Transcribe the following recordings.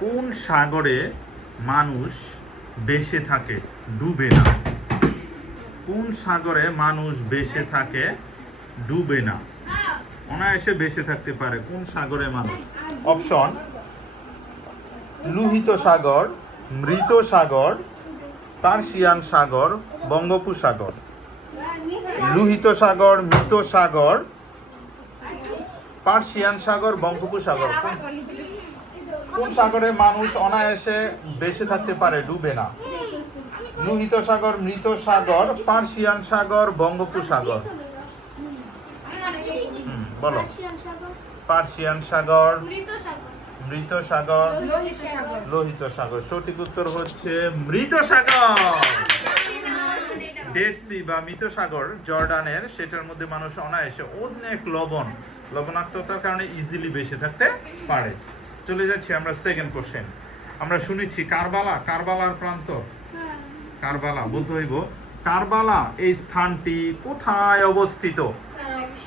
কোন সাগরে মানুষ বেসে থাকে? ডুবে না। কোন সাগরে মানুষ বেসে থাকে? ডুবে না। অনায়াসে বেসে থাকতে পারে কোন সাগরে মানুষ? অপশন, লোহিত সাগর, মৃত সাগর, পার্সিয়ান সাগর, বঙ্গোপসাগর। লোহিত সাগর, মৃত সাগর, পার্সিয়ান সাগর, বঙ্গোপসাগর। কোন সাগরে মানুষ অনায়াসে বেঁচে থাকতে পারে, ডুবে না। লোহিত সাগর, মৃত সাগর, পার্সিয়ান সাগর, বঙ্গোপসাগর। বলো। পার্সিয়ান সাগর, মৃত সাগর, লোহিত সাগর। সঠিক উত্তর হচ্ছে মৃত সাগর। ডেড বা মৃত সাগর, জর্ডানের, সেটার মধ্যে মানুষ অনায়াসে অনেক লবণ। লবণাক্ততার কারণে ইজিলি বেঁচে থাকতে পারে। চলে যাচ্ছি আমরা সেকেন্ড কোশ্চেন আমরা শুনেছি কারবালা, কারবালার প্রান্ত। কারবালা, বলতে হইব, কারবালা এই স্থানটি কোথায় অবস্থিত?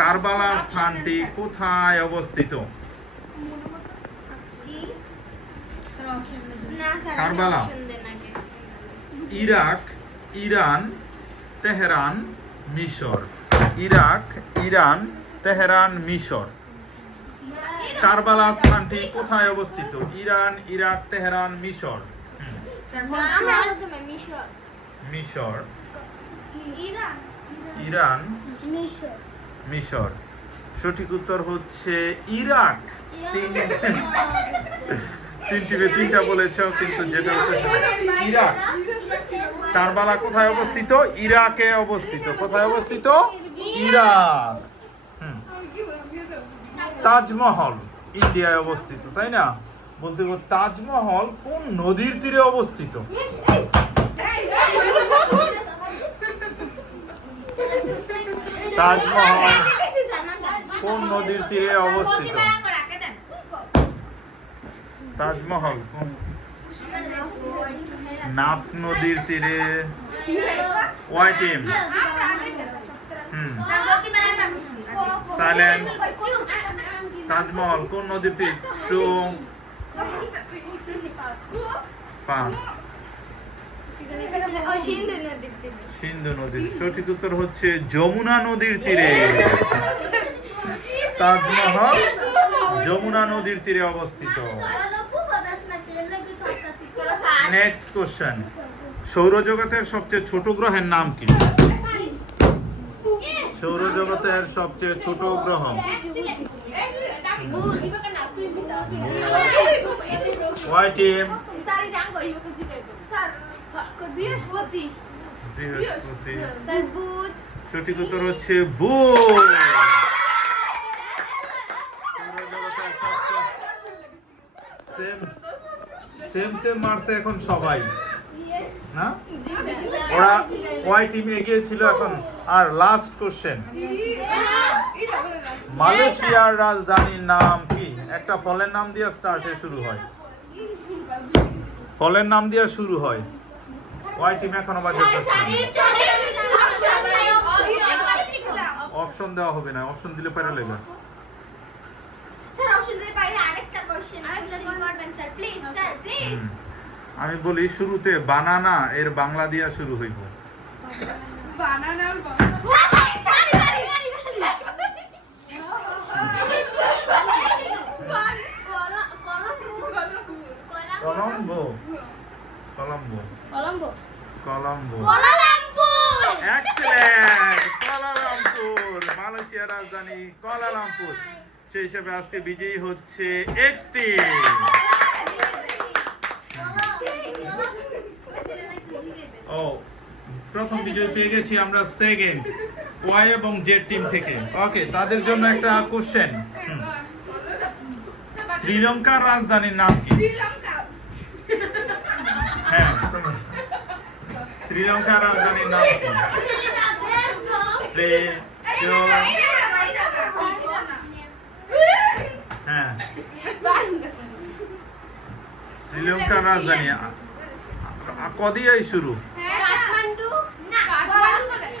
কারবালা স্থানটি কোথায় অবস্থিত? কারবালা। ইরাক, ইরান, তেহরান, মিশর। ইরাক, ইরান, তেহরান, মিশর। কারবালা স্থানটি কোথায় অবস্থিত? ইরান ইরাক তেহরান মিশর। মিশর। ইরান। মিশর। সঠিক উত্তর হচ্ছে ইরাক। তিন তিনটি তিনটা বলেছ কিন্তু যেটা হচ্ছে ইরাক। কারবালা কোথায় অবস্থিত? ইরাকে অবস্থিত। কোথায় অবস্থিত? ইরাক। তাজমহল ইন্ডিয়ায় অবস্থিত তাই না? বলতে তাজমহল কোন নদীর তীরে অবস্থিত? তাজমহল কোন নদীর তীরে অবস্থিত? তাজমহল কোন? নাফ নদীর তীরে। ওয়াইটিম। হুম। সাইলেন্ট তাজমহল কোন নদীতে তীর পাঁচ সিন্ধু নদীর সঠিক উত্তর হচ্ছে যমুনা নদীর তীরে। তাজমহল যমুনা নদীর তীরে অবস্থিত। নেক্সট কোশ্চেন সৌরজগতের সবচেয়ে ছোট গ্রহের নাম কি? সৌরজগতের সবচেয়ে ছোট গ্রহ। হোয়াইট টিম বৃহস্পতি সঠিক উত্তর হচ্ছে বুধ সেম সেম সেম মারছে এখন সবাই। না? ওরা ওয়াই টিম এগিয়ে ছিল এখন। আর লাস্ট কোশ্চেন মালয়েশিয়ার রাজধানীর নাম কি? একটা ফলের নাম দিয়ে স্টার্টে শুরু হয়। ফলের নাম দিয়ে শুরু হয়। ওয়াই টিম এখনও বাজে অপশন দেওয়া হবে না অপশন দিলে পারে প্লিজ আমি বলি শুরুতে বানানা এর বাংলা দিয়া শুরু হইব। Colombo. Colombo. Colombo. Colombo. Excellent Kuala Lumpur মালয়েশিয়ার রাজধানী কোলালামপুর। সেই হিসাবে আজকে বিজয়ী হচ্ছে এক্স টিম ও প্রথম বিজয় পেয়ে গেছি আমরা সেকেন্ড ওয়াই এবং জেড টিম থেকে। ওকে তাদের জন্য একটা কোশ্চেন শ্রীলঙ্কার রাজধানীর নাম কি? হ্যাঁ শ্রীলঙ্কার রাজধানীর নাম কি? হ্যাঁ। শ্রীলঙ্কার রাজধানী কদিয়াই শুরু কাঠমান্ডু না গলারামপুর বলে কাঠমান্ডু কি কইছি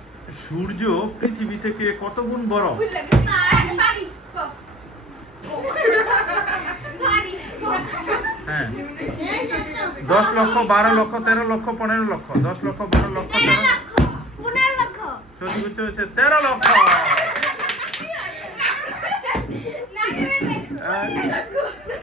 সূর্য পৃথিবী থেকে কত গুণ বড়? হ্যাঁ। দশ লক্ষ বারো লক্ষ তেরো লক্ষ পনেরো লক্ষ। দশ লক্ষ বারো লক্ষ তেরো লক্ষ। সঠিক হচ্ছে তেরো লক্ষ। আহ,